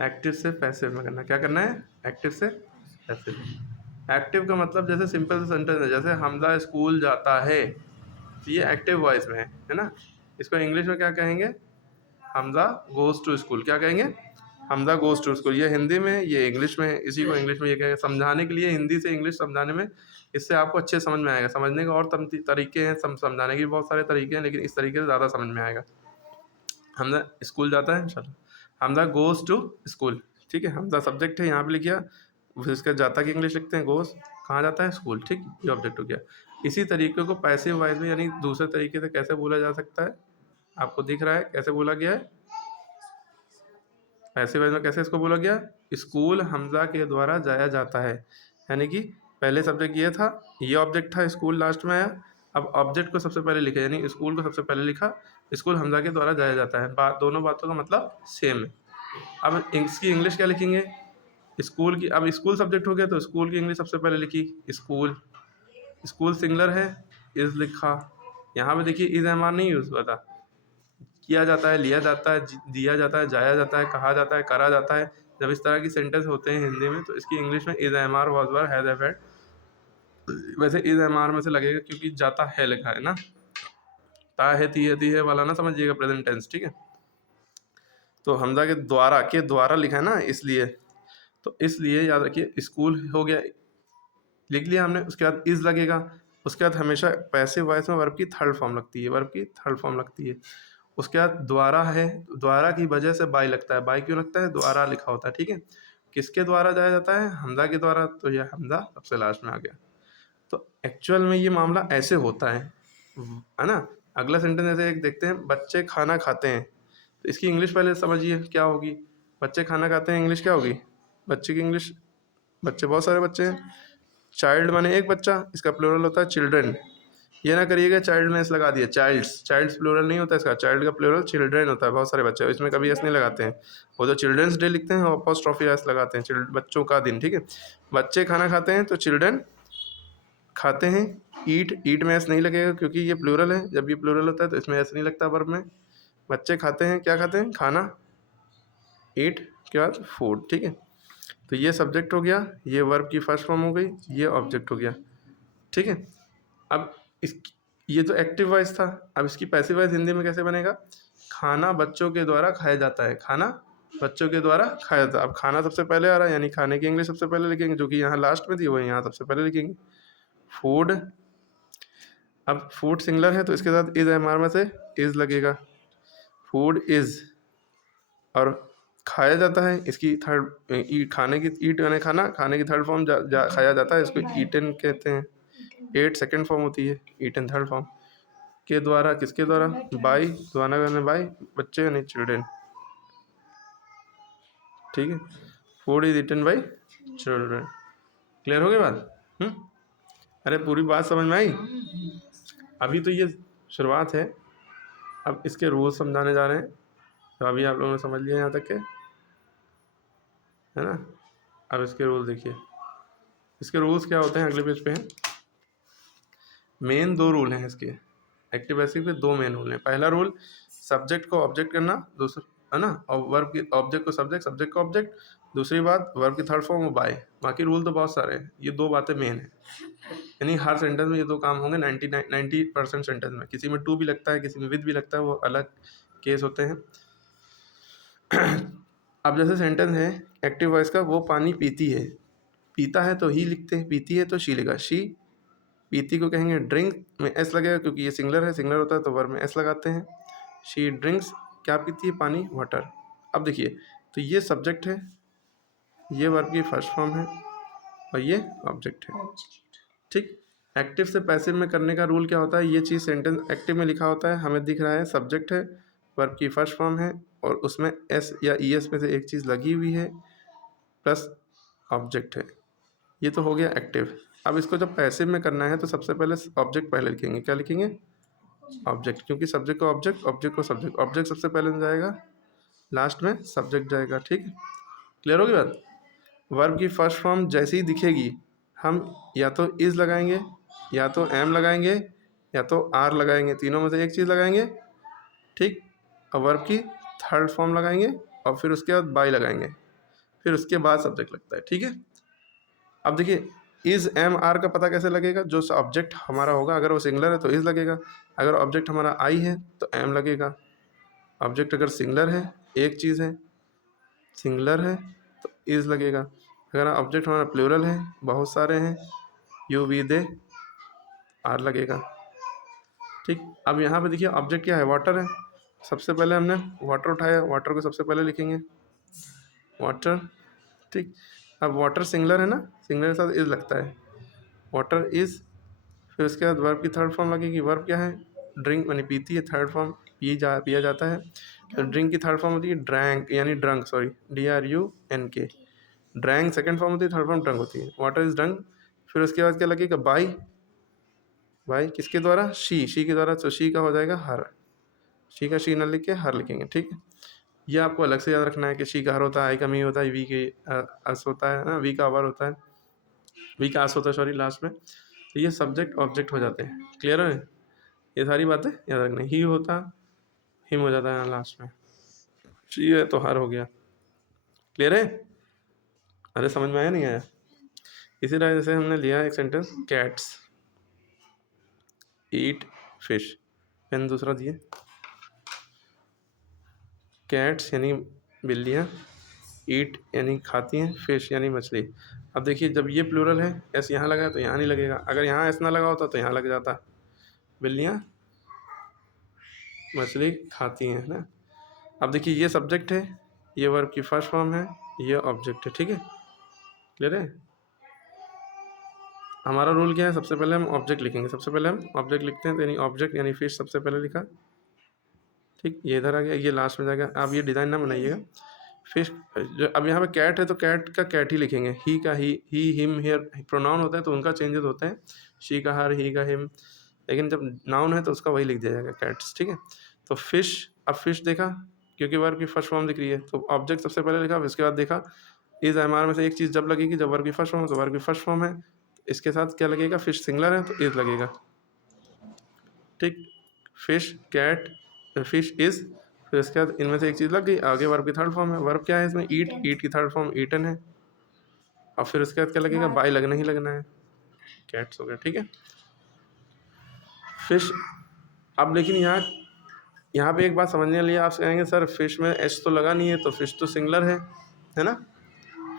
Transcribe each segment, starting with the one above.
Active से passive में करना, क्या करना है, एक्टिव से पैसिव। एक्टिव का मतलब जैसे सिंपल सेंटेंस है, जैसे हमजा स्कूल जाता है, तो ये एक्टिव वॉइस में है ना। इसको इंग्लिश में क्या कहेंगे, हमजा गोज़ टू स्कूल, क्या कहेंगे, हमजा गोज़ टू स्कूल। ये हिंदी में, ये इंग्लिश में, इसी को इंग्लिश में ये कहेंगे। समझाने के लिए हिंदी से इंग्लिश समझाने में, इससे आपको अच्छे समझ में आएगा। समझने के और तरीके हैं, समझाने के भी बहुत सारे तरीके हैं, लेकिन इस तरीके से ज़्यादा समझ में आएगा। हमजा स्कूल जाता है, चलो हमजा गोज़ टू स्कूल, ठीक है। हमजा सब्जेक्ट है, यहाँ पे लिख दिया, फिर इसका जाता की इंग्लिश लिखते हैं गोज़, कहाँ जाता है, स्कूल, ठीक, ये ऑब्जेक्ट हो गया। इसी तरीके को पैसिव वॉइस में यानी दूसरे तरीके से कैसे बोला जा सकता है, आपको दिख रहा है कैसे बोला गया है। पैसिव वॉइस में कैसे इसको बोला गया, स्कूल हमजा के द्वारा जाया जाता है, यानी कि पहले सब्जेक्ट ये था, ये ऑब्जेक्ट था, स्कूल लास्ट में आया, अब ऑब्जेक्ट को सबसे पहले लिखा, यानी स्कूल को सबसे पहले लिखा, स्कूल हमजा के द्वारा जाया जाता है। दोनों बातों का मतलब सेम है। अब इसकी इंग्लिश क्या लिखेंगे, स्कूल की, अब स्कूल सब्जेक्ट हो गया तो स्कूल की इंग्लिश सबसे पहले लिखी स्कूल, स्कूल सिंगुलर है, इज़ लिखा। यहाँ पे देखिए इज़ एम आर नहीं यूज़ हुआ था, किया जाता है, लिया जाता है, दिया जाता है, जाया जाता है, कहा जाता है, करा जाता है। जब इस तरह की सेंटेंस होते हैं हिंदी में, तो इसकी इंग्लिश में is am are was were has have had. वैसे इज़ एम आर में से लगेगा क्योंकि जाता है लिखा है ना, ता है, ती है वाला ना समझिएगा, प्रेजेंट टेंस, ठीक है। तो हमजा के द्वारा लिखा है ना, इसलिए, तो इसलिए याद रखिए, स्कूल हो गया, लिख लिया हमने, उसके बाद इज़ लगेगा। उसके बाद हमेशा पैसिव वॉइस में वर्ब की थर्ड फॉर्म लगती है, वर्ब की थर्ड फॉर्म लगती है। उसके बाद द्वारा है, द्वारा की वजह से बाय लगता है, बाय क्यों लगता है, द्वारा लिखा होता है, ठीक है। किसके द्वारा जाया जाता है, हमजा के द्वारा, तो यह हमजा सबसे लास्ट में आ गया। तो एक्चुअल में ये मामला ऐसे होता है ना। अगला सेंटेंस ऐसे एक देखते हैं, बच्चे खाना खाते हैं, तो इसकी इंग्लिश पहले समझिए क्या होगी। बच्चे खाना खाते हैं, इंग्लिश क्या होगी, बच्चे की इंग्लिश, बच्चे बहुत सारे बच्चे हैं, चाइल्ड माने एक बच्चा, इसका प्लूरल होता है चिल्ड्रन। ये ना करिएगा चाइल्ड में एस लगा दिया, चाइल्ड्स, चाइल्ड्स प्लूरल नहीं होता इसका, चाइल्ड का प्लूरल चिल्ड्रन होता है, बहुत सारे बच्चे, इसमें कभी एस नहीं लगाते हैं। वो जो चिल्ड्रंस डे लिखते हैं वो अपॉस्ट्रोफी एस लगाते हैं, बच्चों का दिन, ठीक है। बच्चे खाना खाते हैं तो चिल्ड्रन खाते हैं, ईट में एस नहीं लगेगा क्योंकि ये प्लूरल है, जब ये प्लूरल होता है तो इसमें एस नहीं लगता वर्ब में। बच्चे खाते हैं, क्या खाते हैं, खाना, ईट के बाद फूड, ठीक है। तो ये सब्जेक्ट हो गया, ये वर्ब की फर्स्ट फॉर्म हो गई, ये ऑब्जेक्ट हो गया, ठीक है। अब इस, ये तो एक्टिव वॉइस था, अब इसकी पैसिव वॉइस हिंदी में कैसे बनेगा, खाना बच्चों के द्वारा खाया जाता है, खाना बच्चों के द्वारा खाया जाता है। अब खाना सबसे पहले आ रहा है, यानी खाने की इंग्लिश सबसे पहले लिखेंगे, जो कि यहाँ लास्ट में थी वही यहाँ सबसे पहले लिखेंगे, फूड। अब फूड सिंगुलर है तो इसके साथ इज एम आर में से इज लगेगा, फूड इज। और खाया जाता है, इसकी थर्ड, खाने की, ईट यानी खाना, खाने की थर्ड फॉर्म खाया जाता है, इसको ईटन कहते हैं। एट सेकेंड फॉर्म होती है, ईटन थर्ड फॉर्म। के द्वारा, किसके द्वारा, बाई, द्वारा यानी बाई, बच्चे यानी चिल्ड्रेन, ठीक है। Food is eaten by children. Clear हो गई बात। अरे पूरी बात समझ में आई। अभी तो ये शुरुआत है, अब इसके रूल समझाने जा रहे हैं, तो अभी आप लोगों ने समझ लिया यहाँ तक के, है ना। अब इसके रूल देखिए, इसके रूल्स क्या होते हैं अगले पेज पे हैं। मेन दो रूल हैं इसके, एक्टिव पैसिव के दो मेन रूल हैं। पहला रूल, सब्जेक्ट को ऑब्जेक्ट करना, दूसरा, है ना, और वर्ब की ऑब्जेक्ट को सब्जेक्ट, सब्जेक्ट को ऑब्जेक्ट। दूसरी बात, वर्ब की थर्ड फॉर्म बाय। बाकी रूल तो बहुत सारे हैं, ये दो बातें मेन है, यानी हर सेंटेंस में ये दो काम होंगे 90% सेंटेंस में। किसी में टू भी लगता है, किसी में विद भी लगता है, वो अलग केस होते हैं। अब जैसे सेंटेंस है एक्टिव वॉइस का, वो पानी पीती है, पीता है तो ही लिखते हैं, पीती है तो शी लिखा, शी। पीती को कहेंगे ड्रिंक, में एस लगेगा क्योंकि ये सिंगुलर है, सिंगुलर होता है तो वर्ब में एस लगाते हैं। शी ड्रिंक्स, क्या पीती है, पानी, वाटर। अब देखिए, तो ये सब्जेक्ट है, ये वर्ब की फर्स्ट फॉर्म है, और ये ऑब्जेक्ट है, ठीक। एक्टिव से पैसिव में करने का रूल क्या होता है, ये चीज़ सेंटेंस एक्टिव में लिखा होता है, हमें दिख रहा है सब्जेक्ट है, वर्ब की फर्स्ट फॉर्म है, और उसमें एस या ई एस में से एक चीज़ लगी हुई है, प्लस ऑब्जेक्ट है। ये तो हो गया एक्टिव। अब इसको जब पैसिव में करना है तो सबसे पहले ऑब्जेक्ट पहले लिखेंगे, क्या लिखेंगे, ऑब्जेक्ट, क्योंकि सब्जेक्ट को ऑब्जेक्ट, ऑब्जेक्ट को सब्जेक्ट, ऑब्जेक्ट सबसे पहले जाएगा, लास्ट में सब्जेक्ट जाएगा, ठीक है। क्लियर होगी बात। वर्ब की फर्स्ट फॉर्म जैसी ही दिखेगी, हम या तो इज़ लगाएंगे, या तो एम लगाएंगे, या तो आर लगाएंगे, तीनों में से एक चीज़ लगाएंगे, ठीक। और वर्ब की थर्ड फॉर्म लगाएंगे और फिर उसके बाद बाई लगाएंगे, फिर उसके बाद सब्जेक्ट लगता है। ठीक है, अब देखिए इज़ एम आर का पता कैसे लगेगा? जो ऑब्जेक्ट हमारा होगा, अगर वो सिंगुलर है तो इज़ लगेगा, अगर ऑब्जेक्ट हमारा आई है तो एम लगेगा। ऑब्जेक्ट अगर सिंगुलर है, एक चीज़ है, सिंगुलर है तो इज़ लगेगा। अगर ऑब्जेक्ट हमारा प्लूरल है, बहुत सारे हैं, यू वी दे, आर लगेगा। ठीक, अब यहाँ पे देखिए ऑब्जेक्ट क्या है? वाटर है। सबसे पहले हमने वाटर उठाया, वाटर को सबसे पहले लिखेंगे वाटर। ठीक, अब वाटर सिंगुलर है ना, सिंगुलर के साथ इज़ लगता है, वाटर इज़। फिर उसके बाद वर्ब की थर्ड फॉर्म लगेगी। वर्ब क्या है? ड्रिंक, यानी पीती है, थर्ड फॉर्म पिया जाता है। तो ड्रिंक की थर्ड फॉर्म होती है ड्रैंक, यानी drunk, sorry, DRUNK। Drank second form होती है, थर्ड फॉर्म ड्रंक होती है। Water is drunk. फिर उसके बाद क्या लगेगा? बाई। बाई किसके द्वारा? शी के द्वारा, तो शी का हो जाएगा हर। शी का शी न लिख के हर लिखेंगे। ठीक है, ये आपको अलग से याद रखना है कि शी का हर होता है, आई का मी होता है, वी के अस होता है ना, वी का अवर होता है, वी का अस होता है, सॉरी, लास्ट में। तो ये सब्जेक्ट ऑब्जेक्ट हो जाते हैं। क्लियर है? ये सारी बातें याद रखना। ही होता, हिम हो जाता है लास्ट में, शी है तो हर हो गया। क्लियर है? अरे समझ में आया नहीं आया? इसी तरह जैसे हमने लिया एक सेंटेंस, कैट्स ईट फिश। पेन दूसरा दिए, कैट्स यानी बिल्लियाँ, ईट यानी खाती हैं, फिश यानी मछली। अब देखिए जब ये प्लूरल है, एस यहाँ लगा है तो यहाँ नहीं लगेगा, अगर यहाँ एस ना लगा होता तो यहाँ लग जाता। बिल्लियाँ मछली खाती हैं, है ना। अब देखिए ये सब्जेक्ट है, ये वर्ब की फर्स्ट फॉर्म है, ये ऑब्जेक्ट है। ठीक है, क्लियर है? हमारा रूल क्या है? सबसे पहले हम ऑब्जेक्ट लिखेंगे, सबसे पहले हम ऑब्जेक्ट लिखते हैं, तो यानी ऑब्जेक्ट यानी फिश सबसे पहले लिखा। ठीक, ये इधर आ गया, ये लास्ट में जाएगा। आप ये डिज़ाइन ना बनाइएगा। फिश जो अब यहाँ पे कैट है तो कैट का कैट ही लिखेंगे। ही का ही हिम, हेयर प्रोनाउन होता है तो उनका चेंजेस होते हैं, शी का हर, ही का हिम, लेकिन जब नाउन है तो उसका वही लिख दिया जाएगा, कैट्स। ठीक है, तो फिश, अब फिश देखा क्योंकि वर्ब की फर्स्ट फॉर्म दिख रही है तो ऑब्जेक्ट सबसे पहले लिखा, उसके बाद देखा इज एम आर में से एक चीज़ जब लगेगी जब वर्ब की फर्स्ट फॉर्म है, तो वर्ब की फर्स्ट फॉर्म है, इसके साथ क्या लगेगा? फिश सिंगुलर है तो इज लगेगा। ठीक, फिश, कैट, फिश इज, फिर इसके बाद इनमें से एक चीज़ लग गई, आगे वर्ब की थर्ड फॉर्म है। वर्ब क्या है इसमें? ईट, ईट की थर्ड फॉर्म ईटन है, और फिर उसके बाद क्या लगेगा? बाय लगना ही लगना है, कैट्स हो गया। ठीक है, फिश। अब लेकिन यहाँ पे एक बात समझने लिए आप कहेंगे सर फिश में एच तो लगा नहीं है, तो फिश तो सिंगुलर है ना,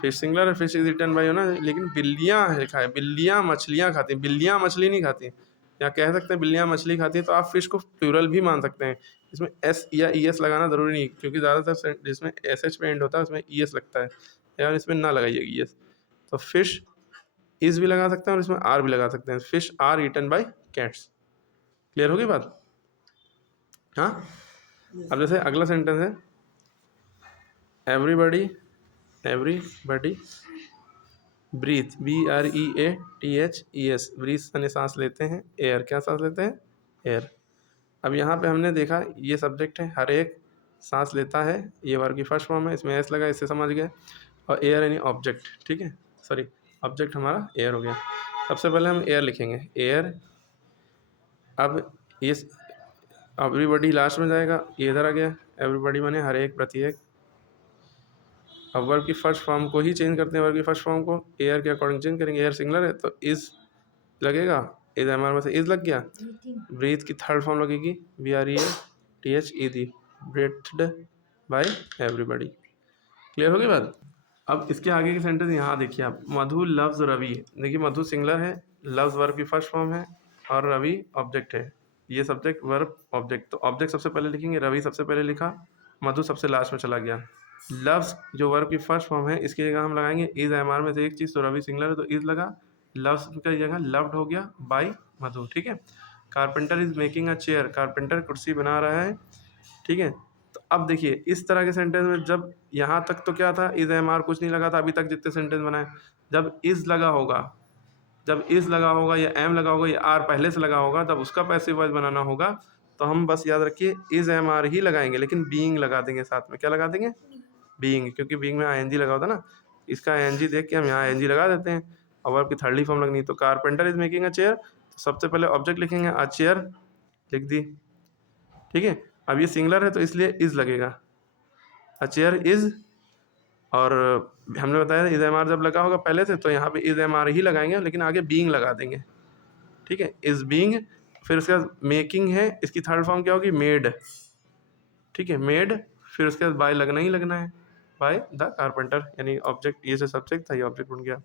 फिश सिंगुलर है, फिश इज रिटन बाय, हो ना, लेकिन बिल्लियाँ लिखा है, बिल्लियाँ मछलियाँ खाती हैं, बिल्लियाँ मछली नहीं खाती। या कह सकते हैं बिल्लियाँ मछली खाती हैं, तो आप फिश को प्लूरल भी मान सकते हैं। इसमें एस या ई एस लगाना ज़रूरी नहीं, क्योंकि ज़्यादातर जिसमें एस एच पे एंड होता है उसमें ई एस लगता है, या इसमें ना लगाइए ई एस। तो फिश इज भी लगा सकते हैं और इसमें आर भी लगा सकते हैं, fish are eaten by cats. Clear होगी बात? हाँ, अब जैसे अगला सेंटेंस है, एवरीबडी ब्रीथ, BREATHES, ब्रीथ यानी सांस लेते हैं, एयर क्या सांस लेते हैं? एयर। अब यहाँ पे हमने देखा ये सब्जेक्ट है, हर एक सांस लेता है, ये वर्ब की फर्स्ट फॉर्म है, इसमें एस लगा, इससे समझ गए। और एयर यानी ऑब्जेक्ट। ठीक है, सॉरी, ऑब्जेक्ट हमारा एयर हो गया। सबसे पहले हम एयर लिखेंगे, एयर। अब ये एवरीबडी लास्ट में जाएगा, ये इधर आ गया, एवरीबडी माने हर एक, प्रत्येक। अब वर्ब की फर्स्ट फॉर्म को ही चेंज करते हैं, वर्ब की फर्स्ट फॉर्म को एयर के अकॉर्डिंग चेंज करेंगे। एयर सिंगुलर है तो इज लगेगा, इज एम आर में से इज लग गया। ब्रीथ की थर्ड फॉर्म लगेगी, BREATHED, breathed by everybody. Clear होगी बात? अब इसके आगे की सेंटेंस यहाँ देखिए आप, मधु लव्स रवि। देखिए मधु सिंगुलर है, लव्स वर्ब की फर्स्ट फॉर्म है, और रवि ऑब्जेक्ट है। ये सब्जेक्ट वर्ब ऑब्जेक्ट, तो ऑब्जेक्ट सबसे पहले लिखेंगे, रवि सबसे पहले लिखा, मधु सबसे लास्ट में चला गया। लव्स जो वर्ब की फर्स्ट फॉर्म है, इसकी जगह हम लगाएंगे इज एम आर में से एक चीज़, तो रवि सिंगुलर है तो इज लगा, लव्स की जगह लव्ड हो गया बाय मधु। ठीक है, carpenter is making a chair, carpenter कुर्सी बना रहा है। ठीक है, तो अब देखिए इस तरह के सेंटेंस में जब यहाँ तक तो क्या था, इज एम आर कुछ नहीं लगा था अभी तक जितने सेंटेंस बनाए। जब इज लगा होगा, जब इज लगा होगा या एम लगा होगा या आर पहले से लगा होगा, तब उसका पैसिव वॉइस बनाना होगा। तो हम बस याद रखिए इज एम आर ही लगाएंगे, लेकिन बीइंग लगा देंगे साथ में। क्या लगा देंगे? बीइंग, क्योंकि बीइंग में आईएनजी लगा होता ना, इसका आईएनजी देख के हम यहाँ आईएनजी लगा देते हैं, और वर्ब की थर्डली फॉर्म लगनी है। तो carpenter is making a chair, तो सबसे पहले ऑब्जेक्ट लिखेंगे, अ चेयर लिख दी। ठीक है, अब ये सिंगुलर है तो इसलिए इज लगेगा, अ चेयर इज़, और हमने बताया इज़ एम आर जब लगा होगा पहले से तो यहाँ पे इज़ एम आर ही लगाएंगे, लेकिन आगे बीइंग लगा देंगे, ठीक है, इज़ बीइंग। फिर उसके बाद मेकिंग है, इसकी थर्ड फॉर्म क्या होगी, मेड, ठीक है, मेड। फिर उसके बाद बाय लगना ही लगना है, बाय द कारपेंटर, यानी ऑब्जेक्ट, ये जो सब्जेक्ट था ये ऑब्जेक्ट बन गया।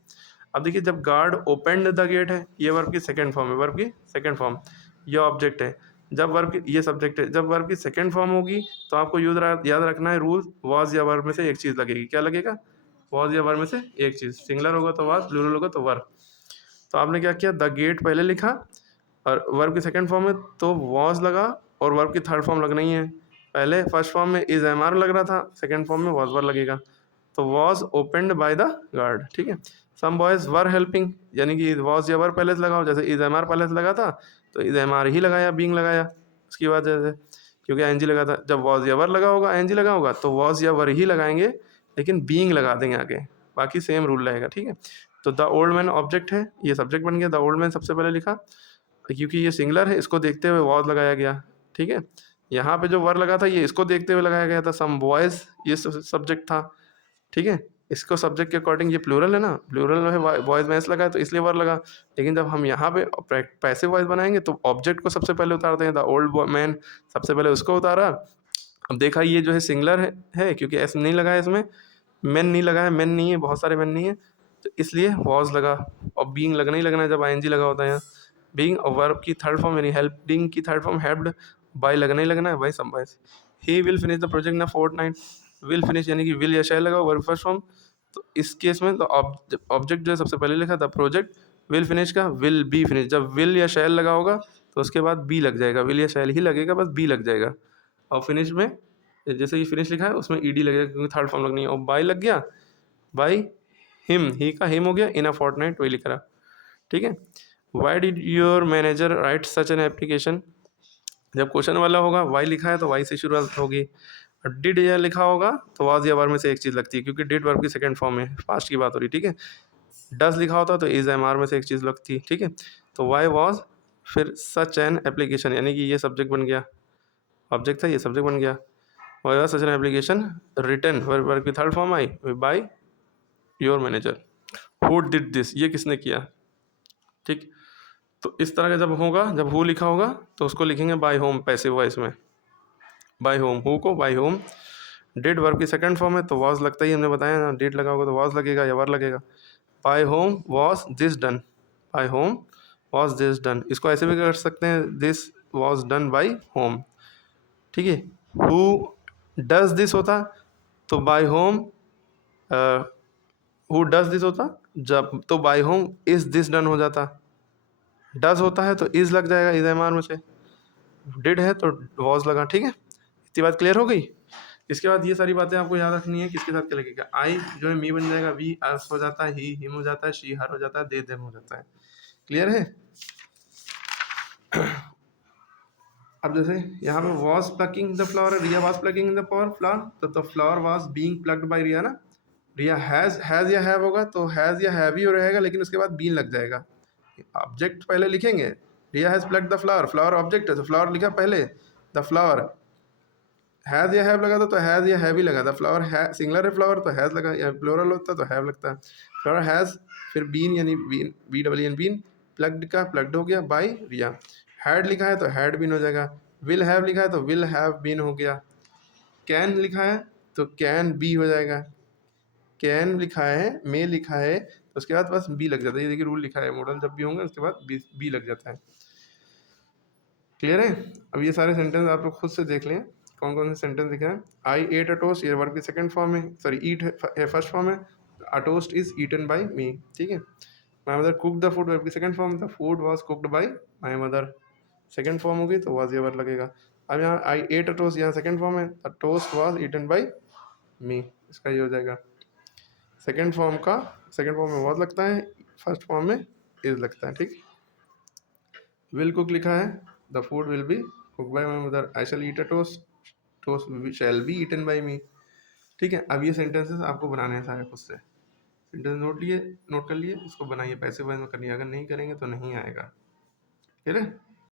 अब देखिए जब गार्ड ओपनड द गेट है, ये वर्ब की सेकंड फॉर्म है, वर्ब की सेकंड फॉर्म, ये ऑब्जेक्ट है। जब वर्ब की, ये सब्जेक्ट है, जब वर्ब की सेकंड फॉर्म होगी तो आपको याद रखना है रूल, वाज या वर्ब में से एक चीज़ लगेगी। क्या लगेगा, वाज या वर्ब में से एक चीज़। सिंगुलर होगा तो वाज, प्लूरल होगा तो वर। तो आपने क्या किया, द गेट पहले लिखा और वर्ब की सेकंड फॉर्म में तो वॉज लगा, और वर्ब की थर्ड फॉर्म लगना ही है। पहले फर्स्ट फॉर्म में इज एम आर लग रहा था, सेकंड फॉर्म में वॉज वर लगेगा, तो was opened by the guard, ठीक है। सम बॉयज वर हेल्पिंग, यानी कि वॉज या वर पहले से लगाओ, जैसे इज एम आर पहले से लगा था तो इज एम आर ही लगाया, बीइंग लगाया उसकी वजह से, क्योंकि एन जी लगा था। जब वॉज या वर लगा होगा, एन जी लगा होगा तो वॉज या वर ही लगाएंगे, लेकिन बीइंग लगा देंगे आगे, बाकी सेम रूल रहेगा, ठीक है। तो द ओल्ड मैन ऑब्जेक्ट है, ये सब्जेक्ट बन गया, द ओल्ड मैन सबसे पहले लिखा, क्योंकि ये सिंगुलर है इसको देखते हुए वॉज लगाया गया, ठीक है। यहाँ पे जो वर लगा था ये इसको देखते हुए लगाया गया था, सम बॉयज ये सब्जेक्ट था, ठीक है। इसको सब्जेक्ट के अकॉर्डिंग, ये प्लूरल है ना, प्लूरल में बॉयज में एस लगा है तो इसलिए वर लगा। लेकिन जब हम यहाँ पे पैसिव वॉइस बनाएंगे तो ऑब्जेक्ट को सबसे पहले उतारते हैं, द ओल्ड मैन सबसे पहले उसको उतारा। अब देखा ये जो है सिंगुलर है क्योंकि एस नहीं लगा है इसमें, मेन नहीं लगा है, मेन नहीं है, बहुत सारे मेन नहीं है, तो इसलिए वॉज लगा। और बीइंग लगना ही लगना है जब आईएनजी लगा होता है यहाँ। बीइंग और वर्ब की थर्ड फॉर्म यानी हेल्पिंग की थर्ड फॉर्म हेल्प्ड, बाय लगना ही लगना है, by some by. He will finish the project ना फोर्टनाइट, विल फिनिश यानी कि विल या शैल लगा वर्ब फर्स्ट फॉर्म, तो इस केस में तो ऑब्जेक्ट जो है सबसे पहले लिखा था प्रोजेक्ट, विल फिनिश का विल बी फिनिश, जब विल या शैल लगा होगा तो उसके बाद बी लग जाएगा, विल या शैल ही लगेगा, बस बी लग जाएगा। और फिनिश में जैसे ये फिनिश लिखा है उसमें ईडी लगेगा क्योंकि थर्ड फॉर्म लगनी है, और बाय लग गया, बाय हिम, ही का हिम हो गया, इन अ फोर्टनाइट वही लिख रहा, ठीक है। Why did your manager right such an application, जब क्वेश्चन वाला होगा वाई लिखा है तो वाई से शुरुआत होगी, और डिड या लिखा होगा तो वाज या वर्ब में से एक चीज़ लगती है, क्योंकि डिड वर्ब की सेकंड फॉर्म है, पास्ट की बात हो रही, ठीक है। डज लिखा होता तो इज एम आर में से एक चीज़ लगती है, ठीक है। तो वाई वॉज, फिर सच एन एप्लीकेशन, यानी कि ये सब्जेक्ट बन गया, ऑब्जेक्ट था ये सब्जेक्ट बन गया। Why was such an application written, verb की third form I by your manager. Who did this, ये किसने किया, ठीक। तो इस तरह का जब होगा, जब हु लिखा होगा तो उसको लिखेंगे बाय होम, पैसिव वॉइस में बाय होम, हु को बाय होम। डिड वर्ब की सेकंड फॉर्म है तो वॉज लगता ही, हमने बताया ना, डिड लगा होगा तो वॉज लगेगा या वर लगेगा। By whom was this done, by whom was this done, इसको ऐसे भी कर सकते हैं, this was done by whom, ठीक है। हु डज दिस होता तो by whom, who does this होता जब तो by whom is this done हो जाता, डज होता है तो इज लग जाएगा इज एम आर में से, डिड है तो वॉज लगा, ठीक है। इतनी बात क्लियर हो गई। इसके बाद ये सारी बातें आपको याद रखनी है, किसके साथ क्या लगेगा, आई जो है मी बन जाएगा, वी अस हो जाता है, ही हिम हो जाता है, शी हर हो जाता है, दे देम हो जाता है। क्लियर है। अब जैसे यहाँ पे was plucking the flower, Riya was plucking the flower, तो the flower was being plucked by Riya ना। रिया हैज या हैव होगा तो हैज या हैव ही रहेगा, लेकिन उसके बाद बीन लग जाएगा। ऑब्जेक्ट पहले लिखेंगे, Riya has plucked the flower, flower object है तो फ्लावर लिखा पहले, द फ्लावर। हैज या हैव लगा था तो हैज या हैव ही लगा था, फ्लावर है सिंगलर है फ्लावर तो हैज लगा, या प्लूरल होता तो हैव लगता है। फ्लावर हैज, फिर बीन यानी been, B double N been, plucked का प्लग्ड हो गया बाय रिया। हैड लिखा है तो हैड बीन हो जाएगा, विल हैव लिखा है तो विल हैव बीन हो गया, कैन लिखा है तो कैन बी हो जाएगा, कैन लिखा है, मे लिखा है तो उसके बाद बस बी लग जाता है, ये देखिए रूल लिखा है, मॉडल जब भी होंगे उसके बाद बी लग जाता है। क्लियर है। अब ये सारे सेंटेंस आप लोग खुद से देख लें कौन कौन से सेंटेंस दिखे हैं। आई एट अ टोस्ट, ये वर्ब की सेकंड फॉर्म है, सॉरी ईट है फर्स्ट फॉर्म है, a toast is eaten by me, ठीक है। My mother cook the food, verb की second form, the food was cooked by my mother, second form होगी तो वाज ये वर्ब लगेगा। अब यहाँ आई एट अ टोस्ट, यहाँ सेकंड फॉर्म है, the toast was eaten by me, इसका ये हो जाएगा। सेकंड फॉर्म का सेकंड फॉर्म में वाज लगता है, फर्स्ट फॉर्म में इज लगता है, ठीक। विल कुक लिखा है, the food will be cook by my mother, I shall eat a toast, toast shall be eaten by me, ठीक है। अब ये सेंटेंसेस आपको बनाने हैं सारे खुद से, सेंटेंस नोट कर लिए, इसको बनाइए, पैसे वाइज में करनी है, अगर नहीं करेंगे तो नहीं आएगा, ठीक है।